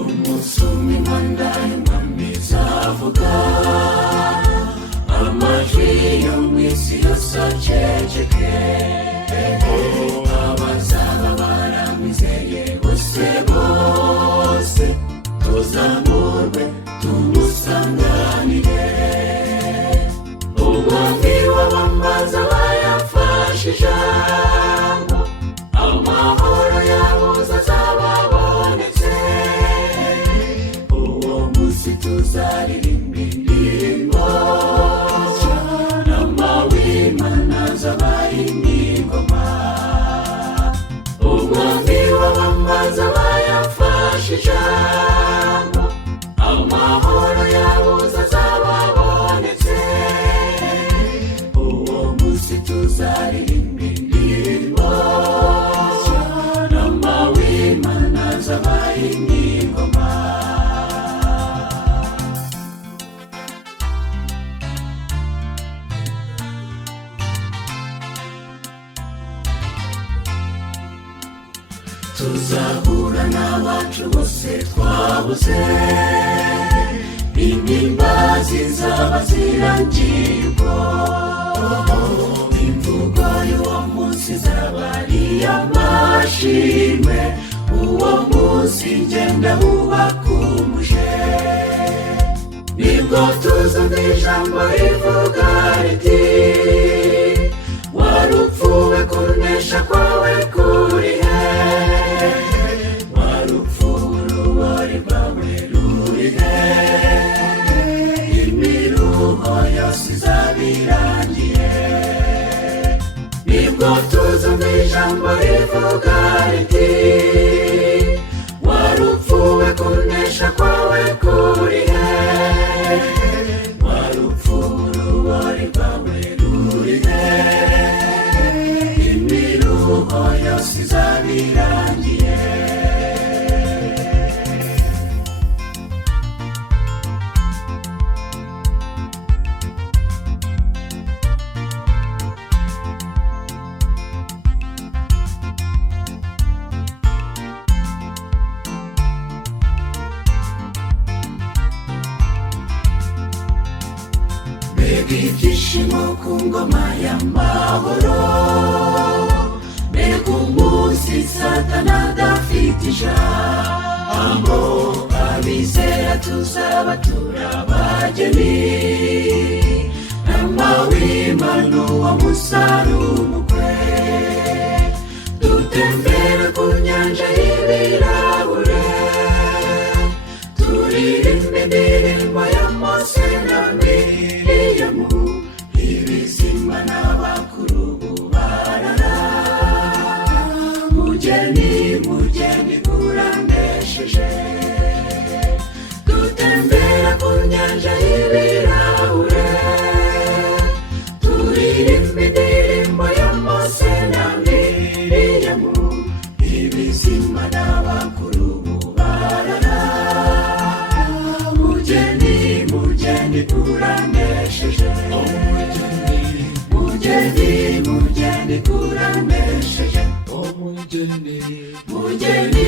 Umusumi mandaye mwamizavuga amajwi yo mwisi yose aceceke abazaba baramwizeye bose bose tuzamurwe tumusanganire umwami w'abambaza bayafashe ijambo amahoro yabuze azababonetse uwo munsi tuzaririmba indirimbo n'amawimana zabaye n'ingoma umwami w'abambaza bayafashe ijambo amahoro yabuze azababonetse uwo munsi tuzaririmba indirimbo n'amawimana zabaye n'ingoma tuzahura n'abacu bose twabuze intimba zizaba zirangiye ubwo imvugo y'uwo munsi izaba ari iy'amashimwe uwo munsi ngenda wubakumuje nibwo tuzumva ijambo rivuga riti warupfuwe kunesha kwawe kuri he warupfuwe urubori rwawe ruri he imiruho yose izaba irangiye nibwo tuzumva ijambo rivuga riti warupfuwe kunesha kwawe kuri he warupfuwe urubori rwawe ruri he imiruho yose izaba irangiye mbega ibyishimo ku ngoma y'amahoro mbega umunsi satana adafite ijambo abizera tuzaba turabageni n'amawimana uwo musare umukwe dutembere ku nyanja y'ibirahure turirimba indirimbo ya Mose na Miriyamu ibizima n'abakuru bubarara mugeni mugeni uranesheje dutembera ku nyanja y'ibirahure turirimba indirimbo ya Mose na Miriyamu ibizima n'abakuru bubarara mugeni mugeni uranesheje mugeni mugeni uranesheje mugeni